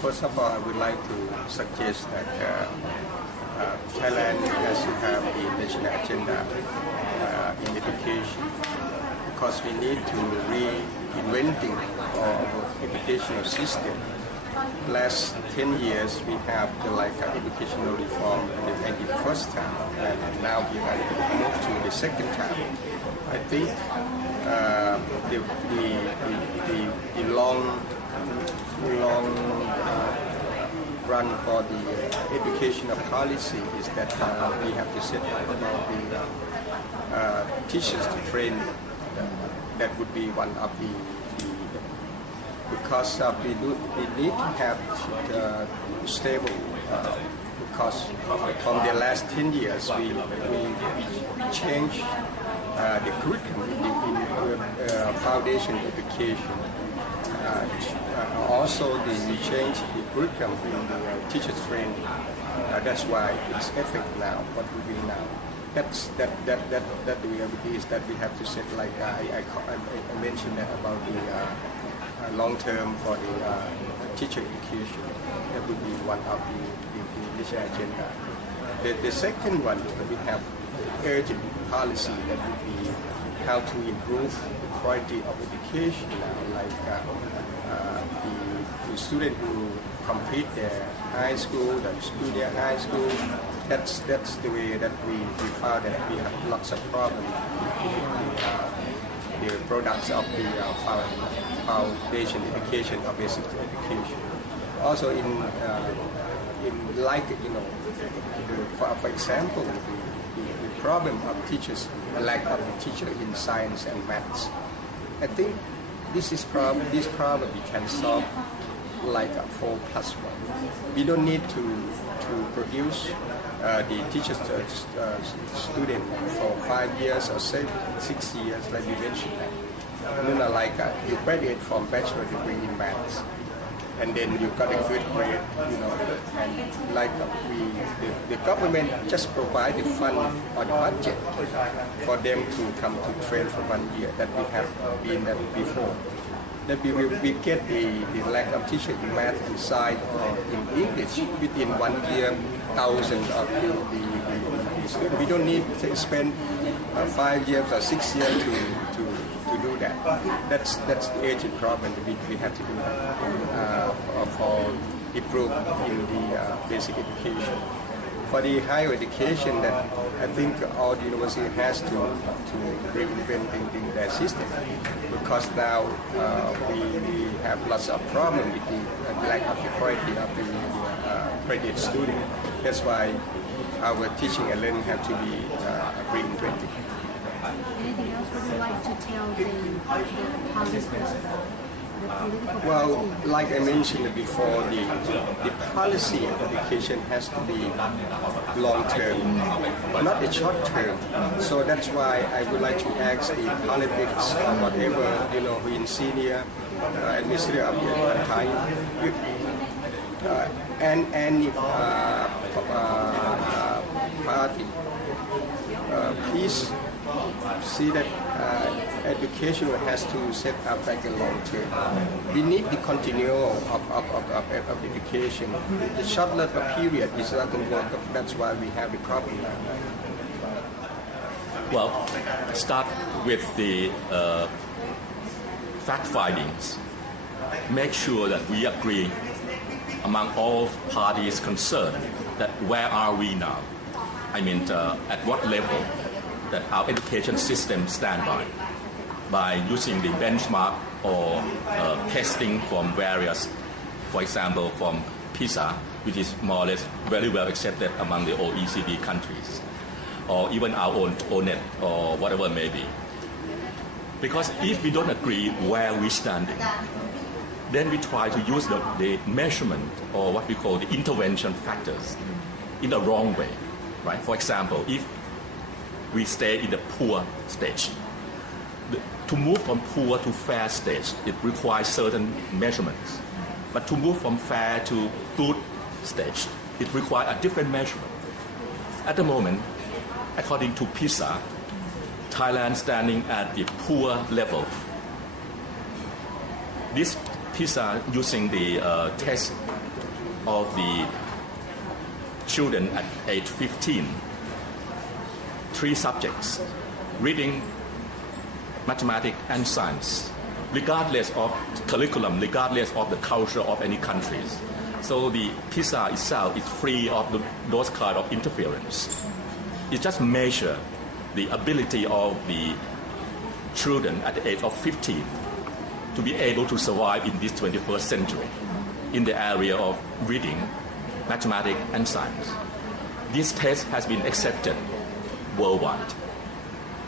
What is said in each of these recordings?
First of all, I would like to suggest that Thailand has to have a national agenda in education because we need to reinventing our educational system. Last 10 years we have the educational reform in the first time, and now we have moved to the second time. I think the long run for the educational policy is that we have to set up about the teachers to train. That would be one of the because we need to have stable because from the last 10 years we changed the curriculum in foundation education. Also, we changed the curriculum in the teachers training. That's why it's effective now. What we do now. That's the reality is that we have to set I mentioned that about the long term for the teacher education. That would be one of the national agenda. The second one we have urgent policy that would be how to improve the quality of education now, the student who complete their high school, the junior high school. That's the way that we found that we have lots of problems with the products of the foundation education or basic education. Also for example, the problem of teachers, the lack of the teacher in science and maths. I think this problem we can solve like a 4+1. We don't need to produce the teachers student for 5 years or 6 years, like you mentioned that. You graduate from bachelor degree in maths, and then you got a good grade, and the government just provided fund or the budget for them to come to train for 1 year. That we have been that before. That we get the lack of teacher in math and science or in English within 1 year, thousands of the students. We don't need to spend 5 years or 6 years to do that. That's the urgent problem that we have to do for improve in the basic education. For the higher education, that I think all the university has to reinventing their system because now we have lots of problems with the lack of the quality of the graduate student. That's why our teaching and learning have to be reinvented. Anything else would you like to tell how this Well, like I mentioned before, the policy of education has to be long term, not the short term. So that's why I would like to ask the politics or whatever, in senior administrator of the time, and any party, please see that education has to set up like a long term. We need the continuum of education. The short period is not going to work. That's why we have the problem now. Well, start with the fact findings. Make sure that we agree among all parties concerned that where are we now? I mean, at what level that our education system stand by using the benchmark or testing from various, for example, from PISA, which is more or less very well accepted among the OECD countries, or even our own ONET or whatever it may be. Because if we don't agree where we're standing, then we try to use the measurement or what we call the intervention factors in the wrong way, right? For example, if we stay in the poor stage, to move from poor to fair stage, it requires certain measurements. But to move from fair to good stage, it requires a different measurement. At the moment, according to PISA, Thailand standing at the poor level. This PISA using the test of the children at age 15 3 subjects: reading, mathematics, and science, regardless of curriculum, regardless of the culture of any countries. So the PISA itself is free of those kind of interference. It just measures the ability of the children at the age of 15 to be able to survive in this 21st century in the area of reading, mathematics, and science. This test has been accepted worldwide.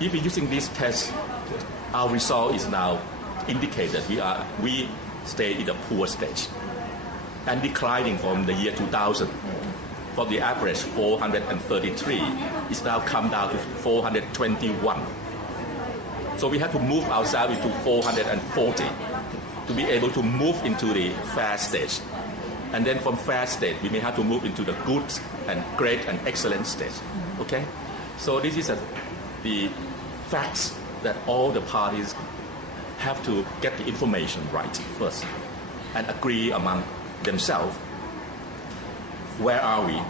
If we're using this test, our result is now indicated we stay in the poor stage and declining from the year 2000. From the average 433, it's now come down to 421. So we have to move ourselves into 440 to be able to move into the fair stage. And then from fair state, we may have to move into the good and great and excellent stage. Okay? So this is the facts that all the parties have to get the information right first and agree among themselves. Where are we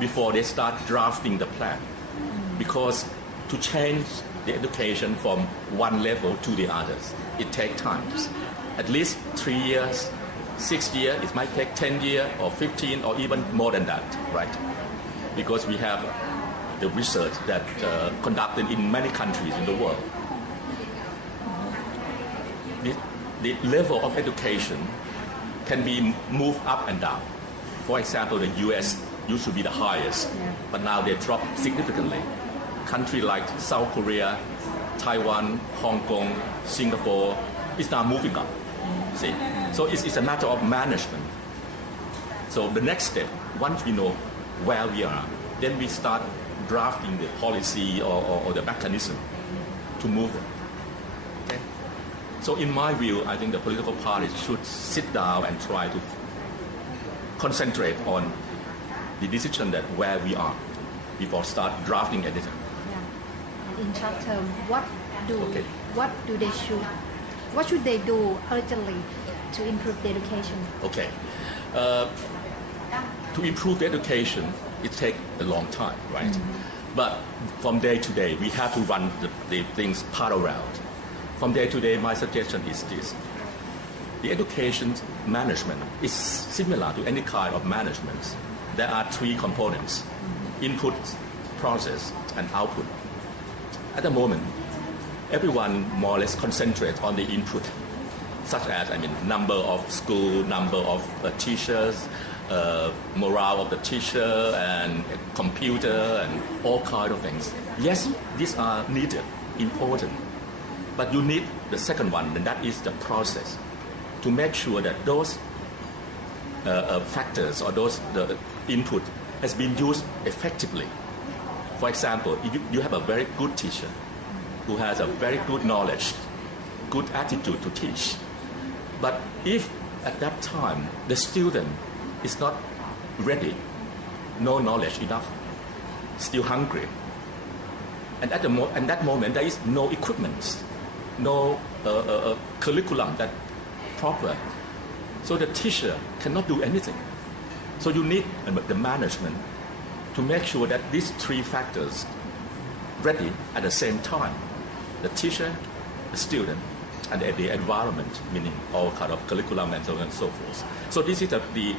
before they start drafting the plan? Because to change the education from one level to the others, it takes time. At least 3 years, 6 years, it might take 10 years or 15 or even more than that, right? Because we have the research that conducted in many countries in the world. The level of education can be moved up and down. For example, the US used to be the highest, but now they dropped significantly. Countries like South Korea, Taiwan, Hong Kong, Singapore is now moving up. See? So it's a matter of management. So the next step, once we know where we are, then we start drafting the policy or the mechanism to move it. Okay? So in my view, I think the political parties should sit down and try to concentrate on the decision that where we are before start drafting anything. Yeah. In short term, what should they do urgently to improve the education? Okay. To improve the education, it takes a long time, right? But from day to day, we have to run the things parallel. From day to day, my suggestion is this. The education management is similar to any kind of management. There are 3 components: input, process, and output. At the moment, everyone more or less concentrates on the input, such as, number of school, number of teachers, morale of the teacher, and computer, and all kind of things. Yes, these are needed, important, but you need the second one, and that is the process, to make sure that those factors or the input has been used effectively. For example, if you have a very good teacher who has a very good knowledge, good attitude to teach, but if at that time the student is not ready, no knowledge enough, still hungry, and at that moment there is no equipment, no curriculum that proper, so the teacher cannot do anything. So you need the management to make sure that these 3 factors ready at the same time: the teacher, the student, and the environment, meaning all kind of curriculum and so on and so forth. So this is the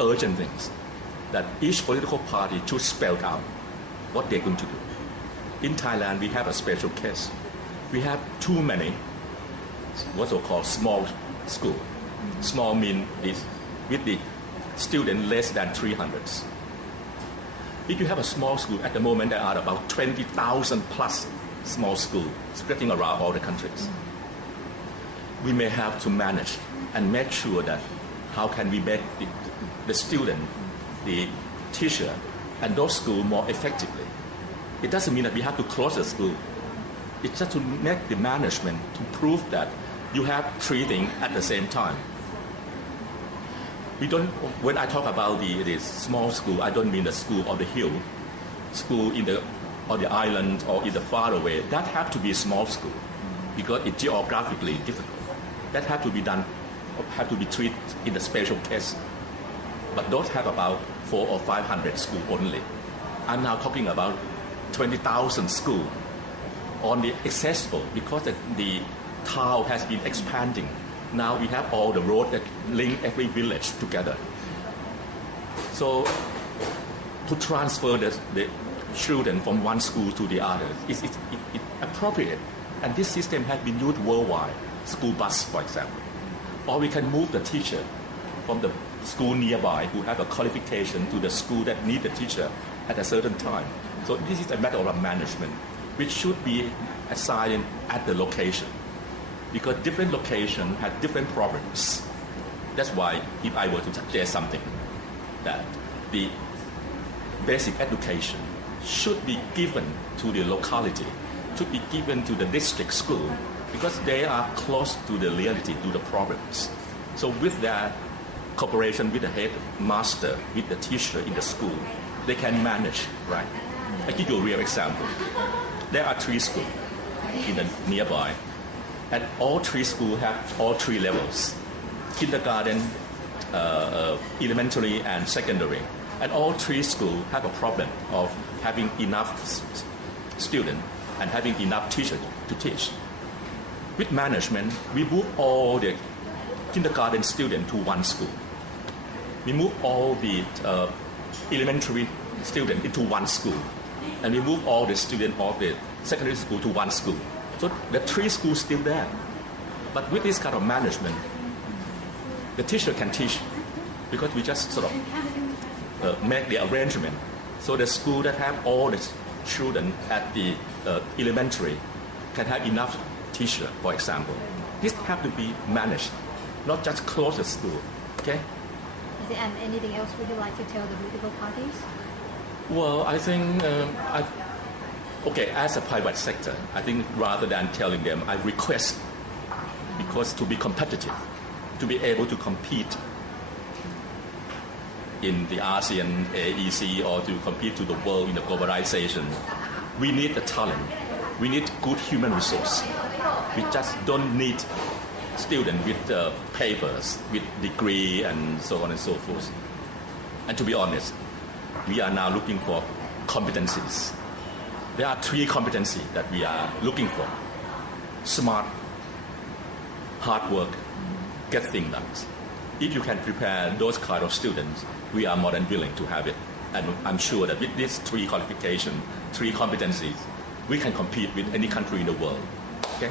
urgent things that each political party should spell out what they're going to do. In Thailand, we have a special case. We have too many what's called small school. Small mean this with the student less than 300. If you have a small school, at the moment there are about 20,000 plus small schools spreading around all the countries. We may have to manage and make sure that how can we make the student, the teacher, and those schools more effectively. It doesn't mean that we have to close the school. It's just to make the management to prove that you have 3 things at the same time. When I talk about the small school, I don't mean the school on the hill, school on the island or in the far away. That have to be a small school because it's geographically difficult. That have to be treated in a special case. but those have about 400 or 500 schools only. I'm now talking about 20,000 schools only accessible because the town has been expanding. Now we have all the roads that link every village together. So to transfer the children from one school to the other is appropriate. And this system has been used worldwide. School bus, for example. Or we can move the teacher from the school nearby who have a qualification to the school that need the teacher at a certain time. So this is a matter of management, which should be assigned at the location. Because different locations have different problems. That's why if I were to suggest something, that the basic education should be given to the locality, should be given to the district school, because they are close to the reality, to the problems. So with that cooperation with the headmaster, with the teacher in the school, they can manage, right? I'll give you a real example. There are 3 schools in the nearby, and all 3 schools have all 3 levels: kindergarten, elementary, and secondary. And all 3 schools have a problem of having enough students and having enough teachers to teach. With management, we move all the kindergarten students to one school. We move all the elementary students into one school. And we move all the students of the secondary school to one school. So the 3 schools still there. But with this kind of management, the teacher can teach because we just sort of make the arrangement. So the school that have all the children at the elementary can have enough teacher, for example. This have to be managed, not just close the school. Okay? And anything else would you like to tell the political parties? Well, I think, as a private sector, I think rather than telling them, I request, because to be competitive, to be able to compete in the ASEAN, AEC, or to compete to the world in the globalization, we need the talent. We need good human resource. We just don't need students with papers, with degree, and so on and so forth. And to be honest, we are now looking for competencies. There are 3 competencies that we are looking for: smart, hard work, get things done. If you can prepare those kind of students, we are more than willing to have it. And I'm sure that with these 3 qualifications, 3 competencies, we can compete with any country in the world. Okay?